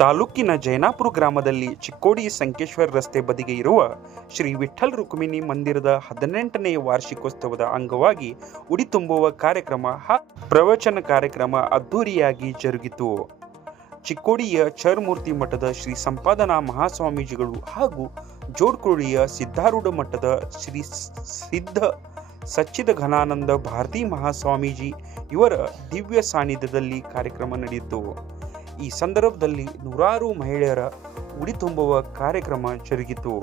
ತಾಲೂಕಿನ ಜೈನಾಪುರ ಗ್ರಾಮದಲ್ಲಿ ಚಿಕ್ಕೋಡಿ ಸಂಕೇಶ್ವರ ರಸ್ತೆ ಬದಿಗೆ ಇರುವ ಶ್ರೀ ವಿಠ್ಠಲ್ ರುಕ್ಮಿಣಿ ಮಂದಿರದ 18ನೇ ವಾರ್ಷಿಕೋತ್ಸವದ ಅಂಗವಾಗಿ ಉಡಿ ತುಂಬುವ ಕಾರ್ಯಕ್ರಮ ಪ್ರವಚನ ಕಾರ್ಯಕ್ರಮ ಅದ್ದೂರಿಯಾಗಿ ಜರುಗಿತು. ಚಿಕ್ಕೋಡಿಯ ಚರ್ಮೂರ್ತಿ ಮಠದ ಶ್ರೀ ಸಂಪಾದನಾ ಮಹಾಸ್ವಾಮೀಜಿಗಳು ಹಾಗೂ ಜೋಡ್ಕುಳಿಯ ಸಿದ್ಧಾರೂಢ ಮಠದ ಶ್ರೀ ಸಿದ್ಧ ಸಚ್ಚಿದಘನಾನಂದ ಭಾರತೀ ಮಹಾಸ್ವಾಮೀಜಿ ಇವರ ದಿವ್ಯ ಸಾನ್ನಿಧ್ಯದಲ್ಲಿ ಕಾರ್ಯಕ್ರಮ ನಡೆಯಿತು. ಈ ಸಂದರ್ಭದಲ್ಲಿ ನೂರಾರು ಮಹಿಳೆಯರ ಉಡಿ ತುಂಬುವ ಕಾರ್ಯಕ್ರಮ ಜರುಗಿತು.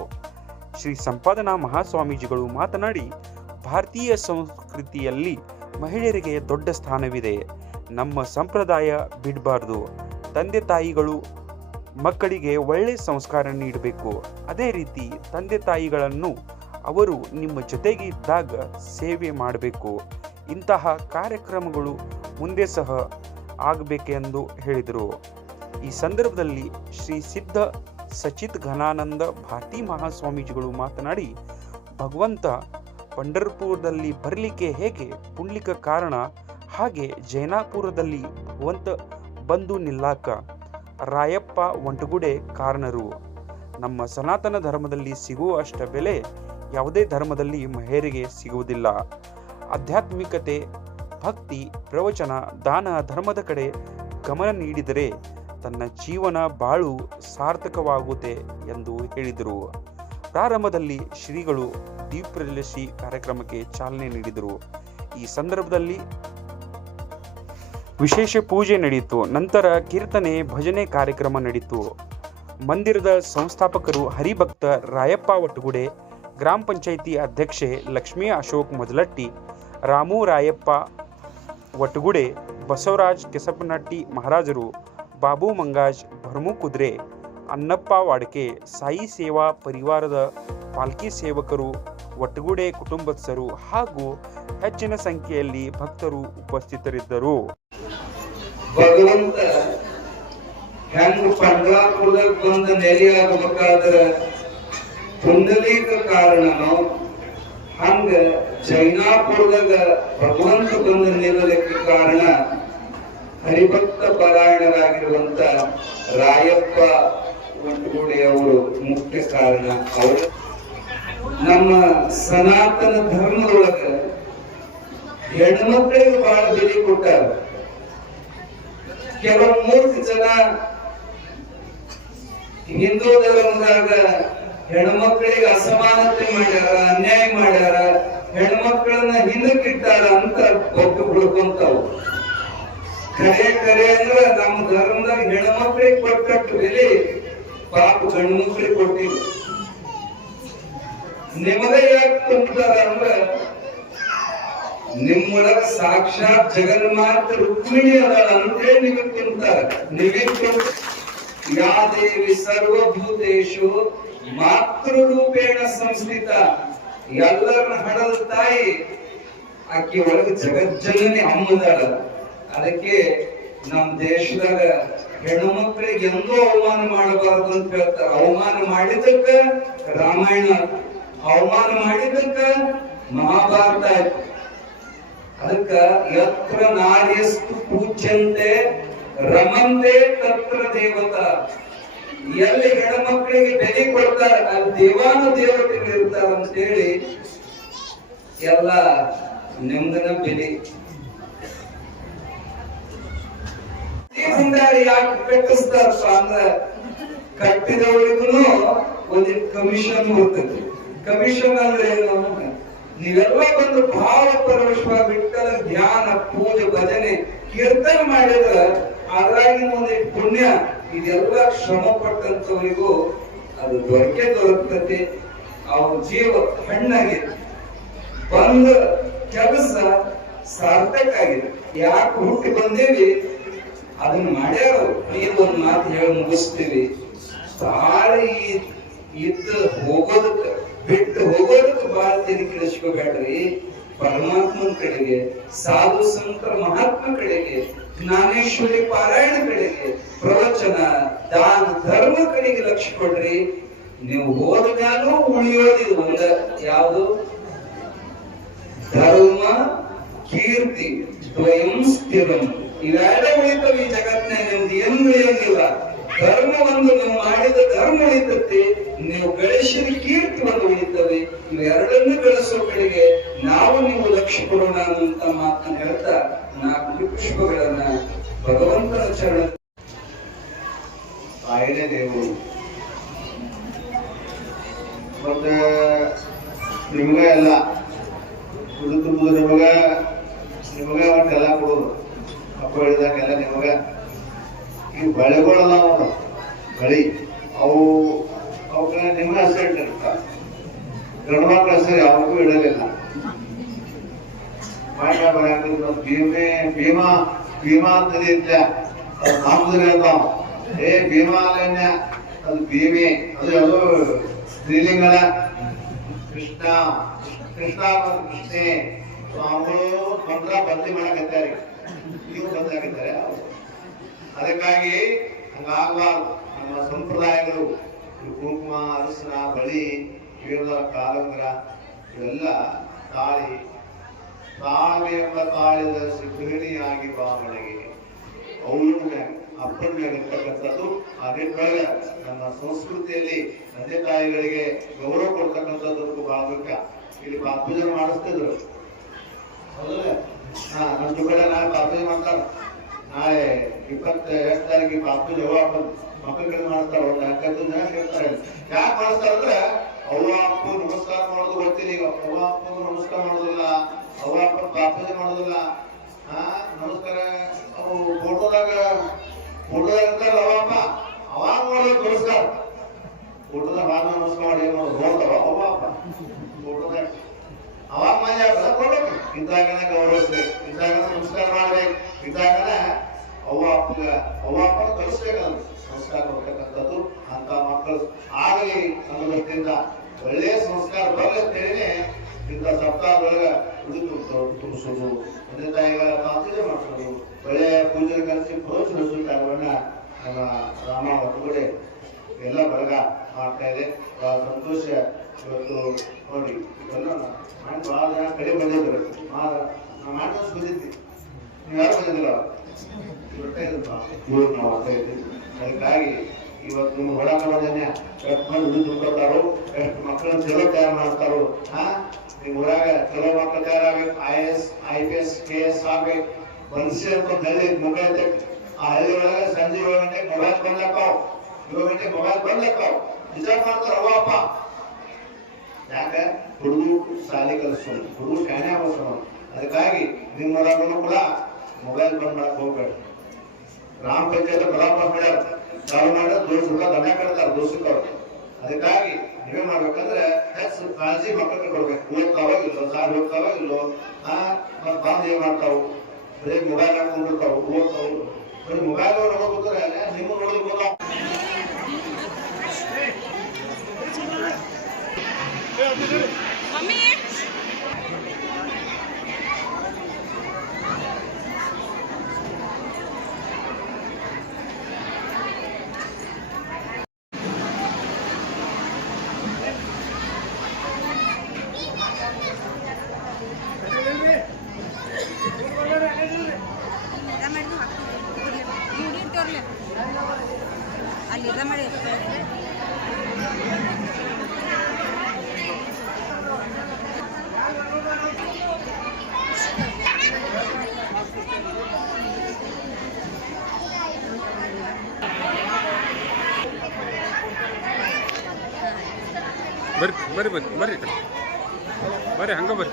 ಶ್ರೀ ಸಂಪಾದನಾ ಮಹಾಸ್ವಾಮೀಜಿಗಳು ಮಾತನಾಡಿ, ಭಾರತೀಯ ಸಂಸ್ಕೃತಿಯಲ್ಲಿ ಮಹಿಳೆಯರಿಗೆ ದೊಡ್ಡ ಸ್ಥಾನವಿದೆ. ನಮ್ಮ ಸಂಪ್ರದಾಯ ಬಿಡಬಾರ್ದು. ತಂದೆ ತಾಯಿಗಳು ಮಕ್ಕಳಿಗೆ ಒಳ್ಳೆ ಸಂಸ್ಕಾರ ನೀಡಬೇಕು. ಅದೇ ರೀತಿ ತಂದೆ ತಾಯಿಗಳನ್ನು ಅವರು ನಿಮ್ಮ ಜೊತೆಗೆ ಇದ್ದಾಗ ಸೇವೆ ಮಾಡಬೇಕು. ಇಂತಹ ಕಾರ್ಯಕ್ರಮಗಳು ಮುಂದೆ ಸಹ ಆಗಬೇಕೆಂದು ಹೇಳಿದರು. ಈ ಸಂದರ್ಭದಲ್ಲಿ ಶ್ರೀ ಸಿದ್ಧ ಸಚಿತ್ ಘನಾನಂದ ಭಾರತೀ ಮಹಾಸ್ವಾಮೀಜಿಗಳು ಮಾತನಾಡಿ, ಭಗವಂತ ಪಂಢರಪುರದಲ್ಲಿ ಬರಲಿಕ್ಕೆ ಹೇಗೆ ಪುಂಡ್ಲಿಕ ಕಾರಣ, ಹಾಗೆ ಜೈನಾಪುರದಲ್ಲಿ ಭಗವಂತ ಬಂದು ನಿಲ್ಲಾಕ ರಾಯಪ್ಪ ಒಂಟಗುಡೆ ಕಾರಣರು. ನಮ್ಮ ಸನಾತನ ಧರ್ಮದಲ್ಲಿ ಸಿಗುವಷ್ಟ ಬೆಲೆ ಯಾವುದೇ ಧರ್ಮದಲ್ಲಿ ಮಹಿಳೆಯರಿಗೆ ಸಿಗುವುದಿಲ್ಲ. ಆಧ್ಯಾತ್ಮಿಕತೆ, ಭಕ್ತಿ, ಪ್ರವಚನ, ದಾನ, ಧರ್ಮದ ಕಡೆ ಗಮನ ನೀಡಿದರೆ ತನ್ನ ಜೀವನ ಬಾಳು ಸಾರ್ಥಕವಾಗುತ್ತೆ ಎಂದು ಹೇಳಿದರು. ಪ್ರಾರಂಭದಲ್ಲಿ ಶ್ರೀಗಳು ದೀಪ ಪ್ರಜ್ವಲಿಸಿ ಕಾರ್ಯಕ್ರಮಕ್ಕೆ ಚಾಲನೆ ನೀಡಿದರು. ಈ ಸಂದರ್ಭದಲ್ಲಿ ವಿಶೇಷ ಪೂಜೆ ನಡೆಯಿತು. ನಂತರ ಕೀರ್ತನೆ, ಭಜನೆ ಕಾರ್ಯಕ್ರಮ ನಡೆಯಿತು. ಮಂದಿರದ ಸಂಸ್ಥಾಪಕರು ಹರಿಭಕ್ತ ರಾಯಪ್ಪ ಒಟ್ಟಗುಡೆ, ಗ್ರಾಮ ಪಂಚಾಯಿತಿ ಅಧ್ಯಕ್ಷೆ ಲಕ್ಷ್ಮೀ ಅಶೋಕ್ ಮೊದಲಟ್ಟಿ, ರಾಮು ರಾಯಪ್ಪ ಒಟ್ಟಗುಡೆ, ಬಸವರಾಜ್ ಕೆಸಪನಟ್ಟಿ ಮಹಾರಾಜರು, ಬಾಬು ಮಂಗಾಜ್ ಭರಮುಕುದ್ರೆ, ಅನ್ನಪ್ಪ ವಾಡಕೆ, ಸಾಯಿ ಸೇವಾ ಪರಿವಾರದ ಪಾಲ್ಕಿ ಸೇವಕರು, ಒಟ್ಟಗುಡೆ ಕುಟುಂಬಸ್ಥರು ಹಾಗೂ ಹೆಚ್ಚಿನ ಸಂಖ್ಯೆಯಲ್ಲಿ ಭಕ್ತರು ಉಪಸ್ಥಿತರಿದ್ದರು. ಭಗವಂತ ಹೆಂಗ ಪಂಡ್ರಾಪುರದಾಗ ಬಂದ ನೆಲೆಯಾಗಬೇಕಾದ್ರ ಪುಂಡಲೀಕ ಕಾರಣನೋ, ಹಂಗ ಜೈನಾಪುರದಾಗ ಭಗವಂತ ಬಂದು ನಿಲ್ಲಲಿಕ್ಕೆ ಕಾರಣ ಹರಿಭಕ್ತ ಪರಾಯಣರಾಗಿರುವಂತ ರಾಯಪ್ಪ ಒಂಟಗುಡೆಯವರು ಮುಖ್ಯ ಕಾರಣ. ಅವರು ನಮ್ಮ ಸನಾತನ ಧರ್ಮದೊಳಗ ಹೆಣ್ಮಕ್ಳಿಗೆ ಬಹಳ ಬೆಲೆ ಕೊಟ್ಟಾರ. ಕೆಲವು ಮೂರ್ತಿ ಜನ ಹಿಂದೂ ಧರ್ಮದಾಗ ಹೆಣ್ಮಕ್ಳಿಗೆ ಅಸಮಾನತೆ ಮಾಡ್ಯಾರ, ಅನ್ಯಾಯ ಮಾಡ್ಯಾರ, ಹೆಣ್ಮಕ್ಳನ್ನ ಹಿಂದಕ್ಕಿಟ್ಟಾರ ಅಂತ ಒಟ್ಟು ಹುಡ್ಕೊಂತಾವು. ಕರೆ ಅಂದ್ರ ನಮ್ಮ ಧರ್ಮದಾಗ ಹೆಣ್ಮಕ್ಳಿಗೆ ಕೊಟ್ಟಟ್ಟು ಬೆಲೆ ಪಾಪ ಗಂಡು ಮಕ್ಳಿಗೆ ಕೊಟ್ಟಿಲ್ಲ. ನಿಮ್ಮದೇ ಯಾಕೆ ತುಂಬ್ತಾರ ಅಂದ್ರ ನಿಮ್ಮೊಳಗ ಸಾಕ್ಷಾತ್ ಜಗನ್ಮಾತೆ ರುಕ್ಮಿಣಿ ಅದಾಳ ಅಂತೇಳಿ ನಿಮಗೆ ತುಂಬ್ತಾರ. ಯಾ ದೇವಿ ಸರ್ವಭೂತೇಶು ಮಾತೃರೂಪೇಣ ಸಂಸ್ಥಿತ, ಎಲ್ಲರನ್ನ ಹಡದ ತಾಯಿ ಆಕಿ ಒಳಗ ಜಗಜ್ಜನನಿ ಅಮ್ಮದಾಳ. ಅದಕ್ಕೆ ನಮ್ಮ ದೇಶದಾಗ ಹೆಣ್ಣು ಮಕ್ಕಳಿಗೆ ಎಂದೂ ಅವಮಾನ ಮಾಡಬಾರದು ಅಂತ ಹೇಳ್ತಾರೆ. ಅವಮಾನ ಮಾಡಿದಕ್ಕ ರಾಮಾಯಣ, ಅವಮಾನ ಮಾಡಿದಕ್ಕ ಮಹಾಭಾರತ ಆಯ್ತು. ಅದಕ್ಕ ಯತ್ರ ನಾರ್ಯಸ್ತು ಪೂಜ್ಯಂತೆ ರಮಂತೆ ತತ್ರ ದೇವತಾ, ಎಲ್ಲಿ ಹೆಣ್ಮಕ್ಳಿಗೆ ಬೆಲೆ ಕೊಡ್ತಾರ ಅಲ್ಲಿ ದೇವಾನು ದೇವತೆಗಳು ಇರ್ತಾರ ಅಂತ ಹೇಳಿ ಎಲ್ಲ ನಿಮ್ದನ ಬೆಲೆ. ಯಾಕೆ ಕಟ್ಟಿಸ್ತಾರಪ್ಪ ಅಂದ್ರ ಕಟ್ಟಿದವರಿಗೂ ಒಂದಿಟ್ಟು ಕಮಿಷನ್ ಬರ್ತದೆ. ಕಮಿಷನ್ ಅಂದ್ರೆ ಏನು? ನೀವೆಲ್ಲ ಬಂದು ಭಾವ ಪರವಶವಾಗಿ ಬಿಟ್ಟರ ಧ್ಯಾನ, ಪೂಜೆ, ಭಜನೆ, ಕೀರ್ತನೆ ಮಾಡಿದ್ರ ಅದ್ರಾಗಿನ ಒಂದಿಟ್ಟು ಪುಣ್ಯ, ಇದೆಲ್ಲ ಶ್ರಮ ಪಟ್ಟಂತವರಿಗೂ ಅದು ದೊರಕತೈತಿ. ಅವ್ರ ಜೀವ ಹಣ್ಣಾಗಿದೆ, ಬಂದ ಕೆಲಸ ಸಾರ್ಥಕ ಆಗಿದೆ. ಯಾಕೆ ಹುಟ್ಟಿ ಬಂದೇವಿ ಅದನ್ನ ಮಾಡ್ಯಾರ. ಈಗ ಒಂದ್ ಮಾತು ಹೇಳಿ ಮುಗಿಸ್ತೀವಿ. ತಾಳಿ ಇದ್ದು ಹೋಗೋದಕ್ಕ ಬಿಟ್ಟು ಹೋಗೋದಕ್ಕೆ ಬಹಳ ತಿರುಗಿ ಕೆಡಿಸ್ಕೋಬೇಡ್ರಿ. ಪರಮಾತ್ಮನ ಕಡೆಗೆ, ಸಾಧು ಸಂತರ ಮಹಾತ್ಮ ಕಡೆಗೆ, ಜ್ಞಾನೇಶ್ವರಿ ಪಾರಾಯಣ ಕಡೆಗೆ, ಪ್ರವಚನ, ದಾನ, ಧರ್ಮ ಕಡೆಗೆ ಲಕ್ಷ್ಯ ಕೊಡ್ರಿ. ನೀವು ಹೋದ್ಮ್ಯಾಲೂ ಉಳಿಯೋದಿಲ್ಲ ಒಂದ ಯಾವುದು? ಧರ್ಮ ಕೀರ್ತಿ ದ್ವಯಂ ಸ್ಥಿರಂ. ಇವೆರಡೇ ಉಳಿತವೆ ಈ ಜಗತ್ತಿನಾಗ. ನಿಮ್ದು ಏನು ಉಳಿಯಂಗಿಲ್ಲ. ಧರ್ಮವನ್ನು ನೀವು ಮಾಡಿದ ಧರ್ಮ ಉಳಿತತಿ, ನೀವು ಗಳಿಸಿದ ಕೀರ್ತಿ ಒಂದು ಉಳಿತದೆ. ಇವೆರಡನ್ನು ಗಳಿಸೋ ಕಡೆಗೆ ನಾವು ನೀವು ಲಕ್ಷ್ಯ ಕೊಡೋಣ ಅಂತ ಮಾತನ್ನ ಹೇಳ್ತಾ 4 ಪುಷ್ಪಗಳನ್ನ ಭಗವಂತನ ಚರಣ. ತಾಯಿನೇ ದೇವರು. ಮತ್ತೆ ನಿಮ್ಗ ಎಲ್ಲ ದುಡ್ಡು ತುಂಬುದು, ನಿಮಗ ಒಟ್ಟೆಲ್ಲ ಕೊಡೋದು. ಹಬ್ಬ ಹೇಳಿದಾಗೆಲ್ಲ ನಿಮಗ ಈ ಬಳೆಗಳೆಲ್ಲ ಬಳಿ ಅವಕ್ಕೆ ನಿಮ್ಮ ಹೆಸರು ಇಟ್ಟಿರ್ತ. ಗಂಡು ಮಕ್ಕಳ ಹೆಸರು ಯಾವಾಗೂ ಇಡಲಿಲ್ಲ. ಭೀಮಾ ಅಂತಲೇ ಇದ್ದ ಅದು ನಾಮದಲ್ಲಿ ನಾವು ಭೀಮಾಲನ್ಯ ಅದು ಭೀಮೆ ಅದು ಸ್ತ್ರೀಲಿಂಗದ ಕೃಷ್ಣ ಕೃಷ್ಣೇ ಸ್ವಾಮಿಗಳು ಮಂತ್ರ ಬದಲಿ ಮಾಡಕತ್ತಾರೆ. ನೀವು ಬದಲಾಗಿದ್ದಾರೆ. ಅದಕ್ಕಾಗಿ ಹಂಗಾಗಬಾರ್ದು. ನಮ್ಮ ಸಂಪ್ರದಾಯಗಳು ಕುಂಕುಮ, ಅರಿಶಿನ, ಬಳಿ, ಇವೆಲ್ಲ ಕಾಲಂಗರ ಇವೆಲ್ಲ ತಾಳಿ ಎಂಬ ತಾಳಿದ ಗೃಹಿಣಿಯಾಗಿ ಬಾ ಮನೆಗೆ ಅವಳ ಅಪ್ಪನ ಮೇಲೆ ಇರ್ತಕ್ಕಂಥದ್ದು. ಆ ನಿಟ್ಟಿನೊಳಗೆ ನಮ್ಮ ಸಂಸ್ಕೃತಿಯಲ್ಲಿ ತಂದೆ ತಾಯಿಗಳಿಗೆ ಗೌರವ ಕೊಡ್ತಕ್ಕಂಥದ್ದು ಬಹಳ ಮುಖ್ಯ. ಇಲ್ಲಿ ಪಾಪೂಜೆ ಮಾಡಿಸ್ತಿದ್ರು ಹೌದಲ್ಲ. ನಮ್ದು ಕಡೆ ನಾಳೆ ಪಾಪೂಜೆ ಮಾಡ್ತಾರೆ. ನಾಳೆ 28 ತಾರೀಕಿಗೆ ಪಾಪೂಜೆ ಮಕ್ಕಳ ಕಡೆ ಮಾಡ್ತಾರೆ. ಒಂದು 4 ಜನ ಕೇಳ್ತಾರೆ. ಯಾಕೆ ಮಾಡಿಸ್ತಾರೆ ಅಂದ್ರೆ ಅವ್ವ ಅಪ್ಪ ನಮಸ್ಕಾರ ಮಾಡೋದು ಗೊತ್ತಿಲ್ಲ. ಈಗ ಅವ್ವ ಅಪ್ಪ ನಮಸ್ಕಾರ ಮಾಡೋದಿಲ್ಲ, ಅವ್ವ ಅಪ್ಪ ಪಾಪೂಜೆ ಮಾಡೋದಿಲ್ಲ. ನಮಸ್ಕಾರ ಅವು ಫೋಟೋದಾಗ ಇರ್ತಾರ ಅವ್ವ ಅಪ್ಪ ಅವಾಗ ಮಾಡೋದು ನಮಸ್ಕಾರ. ಫೋಟೋದಾಗ ಭಾಳ ನಮಸ್ಕಾರ ಮಾಡಿ ಏನ್ ಮಾಡೋದು ನೋಡ್ತಾರ ಅವ್ವ ಅಪ್ಪ ಫೋಟೋದಾಗ. ಅವಾಗ ಮನೆ ಕೊಡ್ಬೇಕು. ಇದ್ದಾಗನ ಗೌರವಿಸ್ಬೇಕು, ಇದ್ದಾಗನ ನಮಸ್ಕಾರ ಮಾಡ್ಬೇಕು, ಇದ್ದಾಗನ ಅವ್ವ ಅಪ್ಪನ ಕಲಿಸ್ಬೇಕಂತ ಸಂಸ್ಕಾರ ಕೊಡ್ತಕ್ಕಂಥದ್ದು. ಅಂತ ಮಕ್ಕಳು ಆಗಲಿ ನಮ್ಮ ದೃಷ್ಟಿಯಿಂದ ಒಳ್ಳೆಯ ಸಂಸ್ಕಾರ ಬರಲಿ ಅಂತೇಳಿನೇ ಇಂಥ ಸಪ್ತಾಹದೊಳಗ ತುಂಬಿಸೋದು, ತಂದೆ ತಾಯಿಗಳ ಪಾಪೂಜೆ ಮಾಡಿಸೋದು, ಒಳ್ಳೆಯ ಪೂಜೆ ಕಲಿಸಿ ಪ್ರೋತ್ಸಾಹಿಸುವುದನ್ನ ನಮ್ಮ ರಾಮ ಒತ್ತುಗಡೆ ಎಲ್ಲ ಬಳಗ ಮಾಡ್ತಾ ಇದೆ. ಬಹಳ ಸಂತೋಷ. ಇವತ್ತು ನೋಡಿ ಇವೆಲ್ಲ ಮಾಡಿ ಬಹಳ ಜನ ಕಡೆ ಬಂದಿದ್ರು. ನಾವು ಮಾಡಿ ಬಂದಿದ್ವಿ, ನೀವು ಯಾರು ಬಂದಿದ್ದಿಲ್ಲ. ಅದಕ್ಕಾಗಿ ಇವತ್ತು ನಿಮ್ಮ ಹೊರಕಡನೆ ಎಷ್ಟು ಮಂದಿ ದುಡ್ಡು ತುಂಬ್ಕೊತಾರೋ, ಎಷ್ಟು ಮಕ್ಕಳನ್ನ ಚಲೋ ತಯಾರು ಮಾಡ್ತಾರೋ. ನಿಮ್ ಊರಾಗ ಚಲೋ ಮಕ್ಕಳು ತಯಾರಾಗಬೇಕು. IAS, IPS, KS ಆಗ್ಬೇಕು. ಮನುಷ್ಯ ಅಂತ ಹಳ್ಳಿ ಮುಖ ಐತೆ. ಆ ಹಳ್ಳಿ ಒಳಗೆ ಸಂಜೆ 7 ಗಂಟೆಗೆ ಮೊಬೈಲ್ ಬಂದಾಕಾವ್, 7 ಗಂಟೆಗೆ ಮೊಬೈಲ್ ಬಂದಾಕಾವ್. ವಿಚಾರ ಮಾಡ್ತಾರ ಅವ್ವ ಅಪ್ಪ. ಯಾಕೆ ಹುಡುಗರು ಶಾಲೆ ಕಲಿಸೋದು, ಹುಡುಗರು ಶಾಣೆ ಆಗೋಸೋದು. ಅದಕ್ಕಾಗಿ ನಿಮ್ಮ ಊರಾಗೂ ಕೂಡ ಮೊಬೈಲ್ ಬಂದ್ ಮಾಡಕ್ ಹೋಗ್ಬೇಡ. ಗ್ರಾಮ ಪಂಚಾಯತ್ ಬರಾಬರ್ ಮಾಡ್ಯಾರ, ಚಾಲು ಮಾಡ್ಯಾರ. ₹200 ದಂಡ ಕಟ್ತಾರೆ ದೋಷಕ್ಕವ್ರು. ಅದಕ್ಕಾಗಿ ನೀವೇ ಮಾಡ್ಬೇಕಂದ್ರೆ ಹೆಚ್ಚು ಕಾಳಜಿ ಮಕ್ಕಳಿಗೆ ಕೊಡ್ಬೇಕು. ಓದ್ತಾವ ಇಲ್ಲೋ, ಸಾಲ ಹೋಗ್ತಾವ ಇಲ್ಲೋ, ಮತ್ ಬಂದ್ ಏನ್ ಮಾಡ್ತಾವು, ಬರೀ ಮೊಬೈಲ್ ಹಾಕೊಂಡಿರ್ತಾವು, ಓದ್ತಾವು. ಬರೀ ಮೊಬೈಲ್ ನೋಡ್ಕೋತಾರೆ, ನಿಮ್ಮ ನೋಡಿರ್ಬೋದ. ಅಲ್ಲಿ ಮಾಡಿ ಬರ್ರಿ ಹಂಗ ಬರ್ರಿ.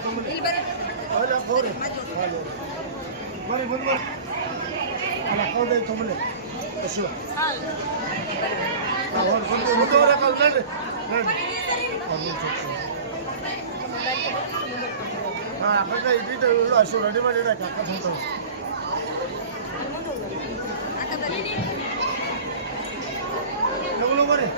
ಅಷ್ಟು ರೆಡಿ ಮಾಡಿಡ ಬರ್ರಿ.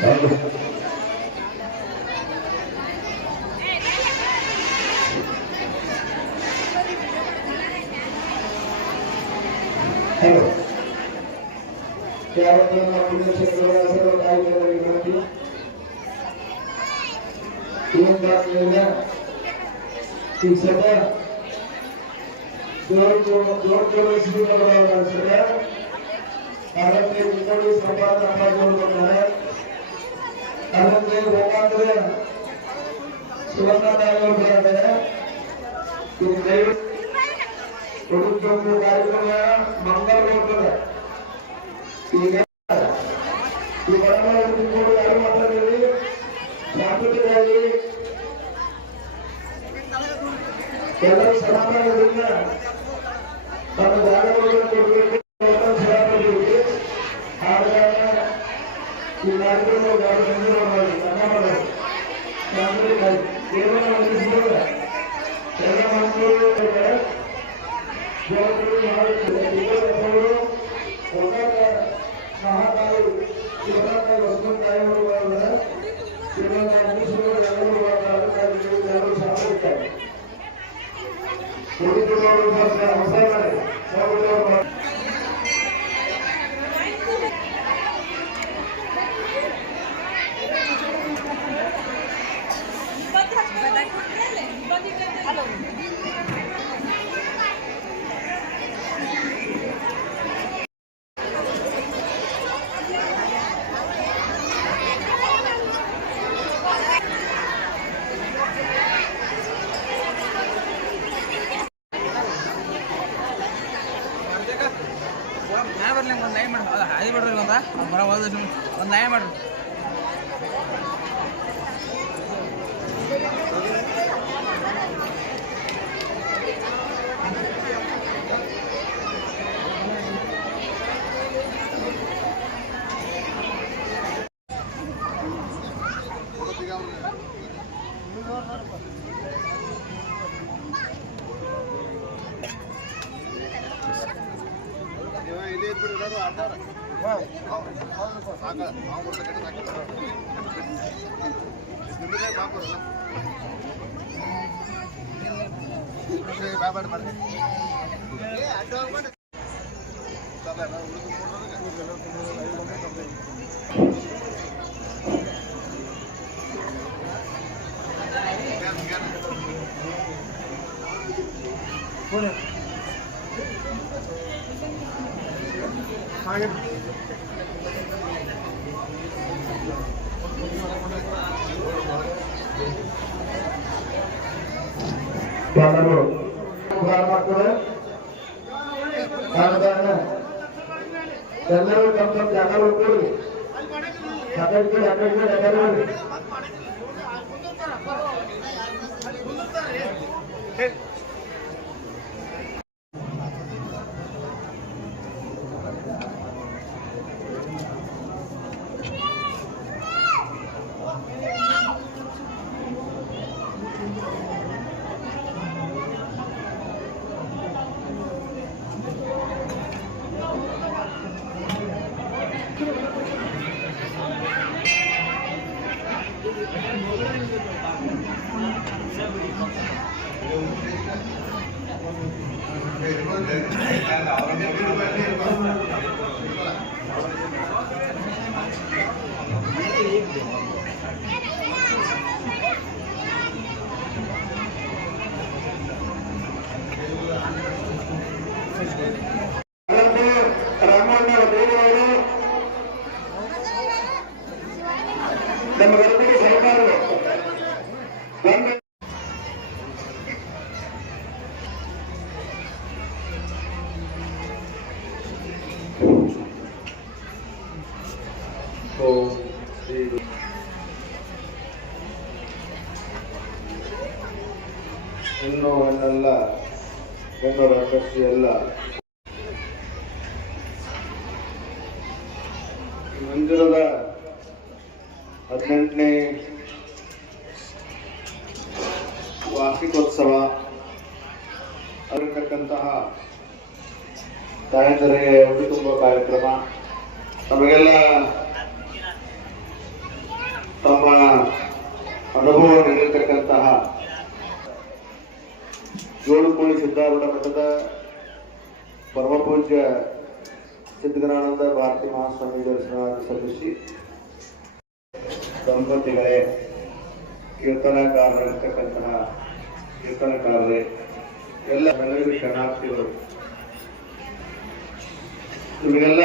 हॅलो त्याबद्दल पुण्यक्षेत्राला सर्व काही करावी विनंती दोन तास लेल्या ती सध्या दोन सुरू करावं सगळ्या कारण ते मुंबई संपादन अंबाजोड आहे कारण ते लोकांकडे सुवर्णदायावर भरत आहे तो कार्यक्रम मंगल होता है ठीक है ये बड़ा को यार मात्र मेरी सांस्कृतिक रैली केवल समापन होगा तब जाने वाले को सराहना होगी आज ये कार्यक्रम को ज्यादा मंदिर होना है सांस्कृतिक केवल मंदिर होगा केवल मंदिर होगा ಒಂದು ನ್ಯಾಯ ಮಾಡ್ರಿ ಅದು ಹಾದಿ ಬಿಡ್ರಿ ಒಂದ ಬರ ಒಂದು ನ್ಯಾಯ ಮಾಡ್ರಿ ಎಲ್ಲರೂ ತಮ್ಮ ತಮ್ಮ ಜಾಗ ಹೋಗ್ತೀವಿ ನಮಗೆಲ್ಲರಿಗೂ ಸಹಕಾರಗಳು ಹೆಣ್ಣು ಹಣ್ಣಲ್ಲ ಹೆಣ್ಣು ರಕಸಿ ಅಲ್ಲ ಮಂದಿರದ 18ನೇ ವಾರ್ಷಿಕೋತ್ಸವ ಆಗಿರತಕ್ಕಂತಹ ತಾಯಂದರಿಗೆ ಉಡಿ ತುಂಬುವ ಕಾರ್ಯಕ್ರಮ ನಮಗೆಲ್ಲ ಇರ್ತಕ್ಕಂತಹ ಜೋಳುಕೋಳಿ ಸಿದ್ದಾರೂಢ ಮಠದ ಪರಮಪೂಜ್ಯ ಸಿದ್ಧಗಣಾನಂದ ಭಾರತಿ ಮಹಾಸ್ವಾಮಿ ದರ್ಶನವನ್ನು ಸಲ್ಲಿಸಿ ದಂಪತಿಗಳೇ, ಕೀರ್ತನಕಾರರಿರ್ತಕ್ಕಂತಹ ಕೀರ್ತನಕಾರರೇ, ಎಲ್ಲ ಎಲ್ಲರಿಗೂ ಶರಣಾರ್ಥಿಗಳು, ನಿಮಗೆಲ್ಲ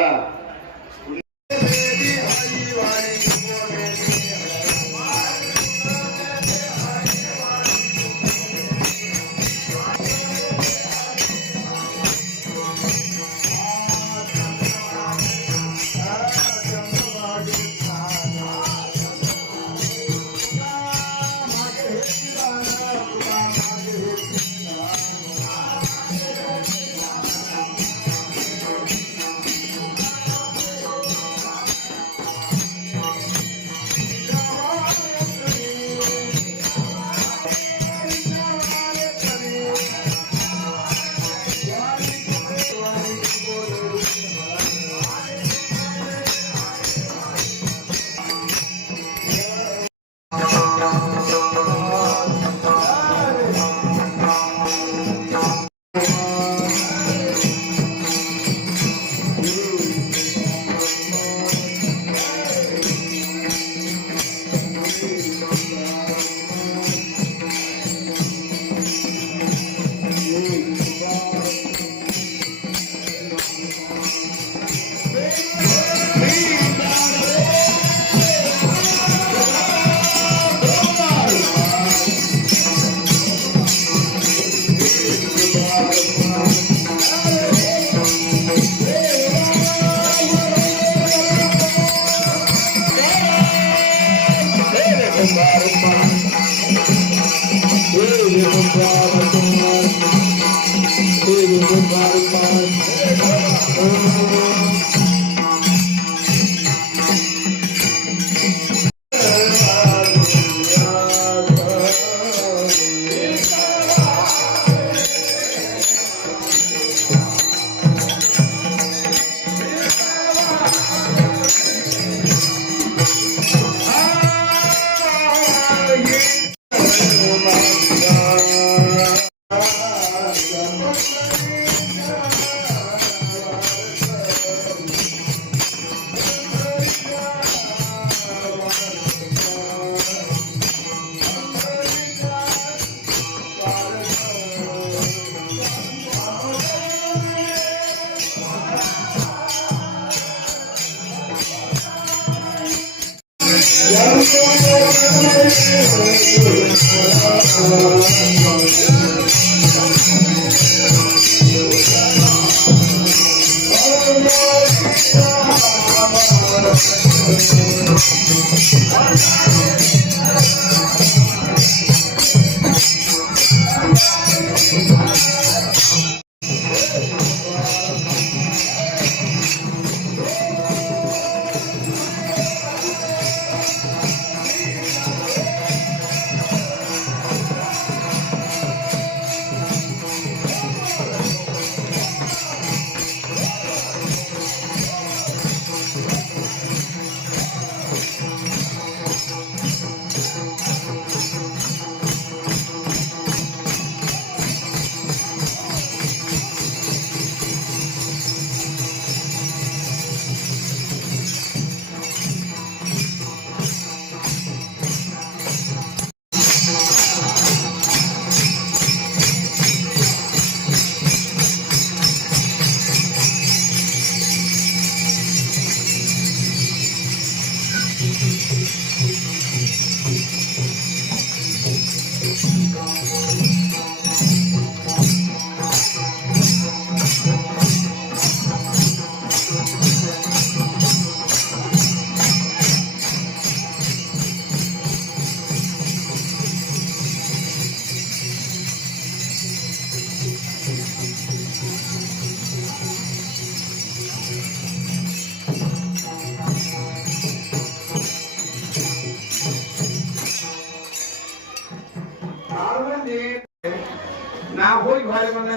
ನಾ ಹೋಗಿ ಭಾರಿ ಬಂದ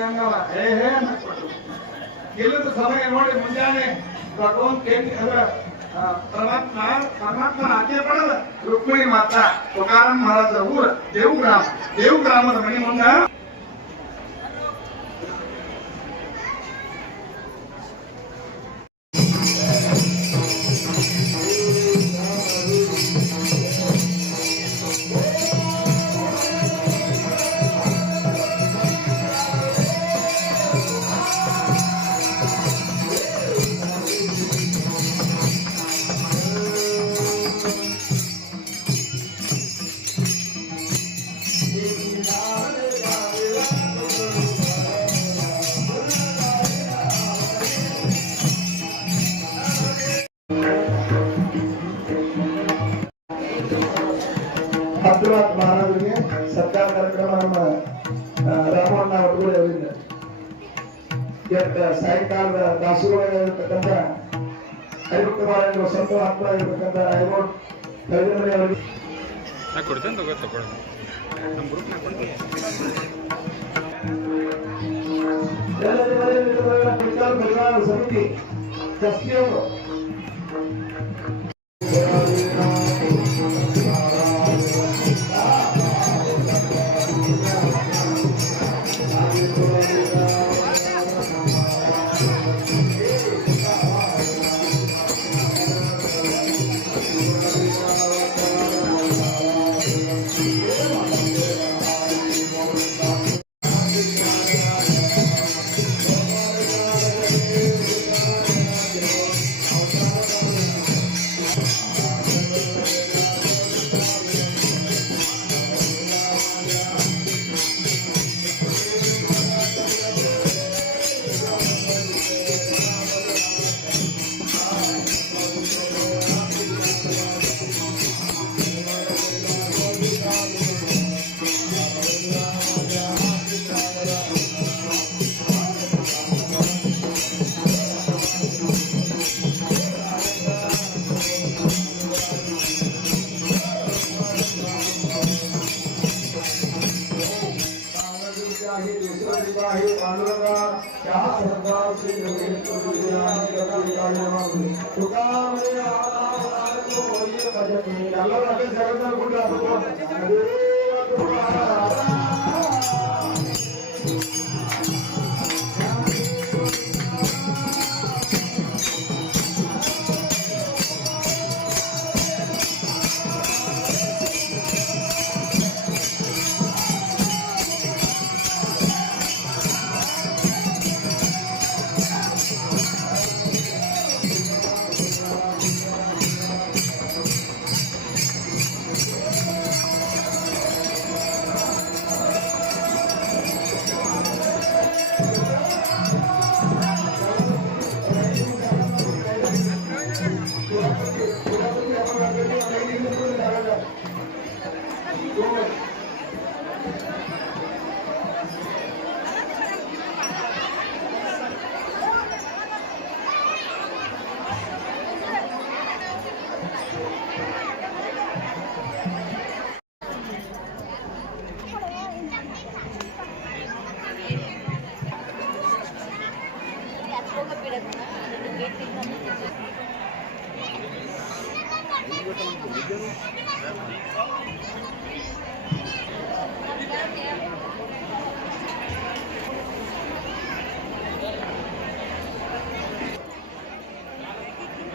ಗೆಲ್ಲದ ಸಮಯ ನೋಡಿ ಮುಂಜಾನೆ ಭಗವಂತ परमात्मा हाती पडलं रुक्मिणी माता तुकाराम महाराज ऊर देवग्रामದ ಮನೆ ಮುಂದ ಅಬ್ದುಲ್ ಮಹಾರಾಜರಿಗೆ ಸತ್ಕಾರ ಕಾರ್ಯಕ್ರಮ ನಮ್ಮ ರಾಮಣ್ಣ ಒಟ್ಟುಗೂಡಿ ಅವರಿಂದ ಸಾಯಂಕಾಲದ ದಾಸರುಗಳಿರ್ತಕ್ಕಂಥ ಹರಿಭಕ್ತ ಮಾರಾಯಣ ಸಂತ ಆತ್ಮ ಇರತಕ್ಕಂಥ ಐವೋಟ್ ಕವಿಮಣಿ ಅವರಿಗೆ ಕೊಡ್ತೇನೆ ತಗೊಳ್ಳಿ ನಮ್ಮ ಗ್ರೂಪ್ ಸಮಿತಿ ಟ್ರಸ್ಟಿಯವರು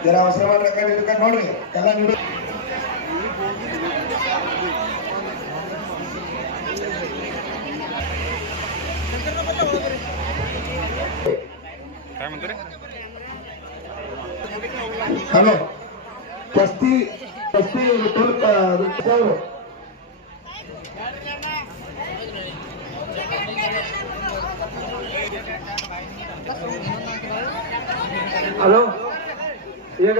जरा अवसर वाट नोड्री ಎಲ್ಲ ನೋಡಿ ಹಲೋ ಕಸ್ತಿ ಹಲೋ ಈಗ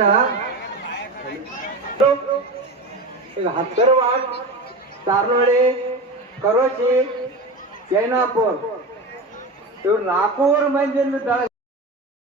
ಹತ್ತರವಾಡ ಸಾರ್ನಹಳ್ಳಿ ಕರೋಚಿ ಜೈನಾಪುರ್ ಇವ್ರು 4 ಮಂದಿ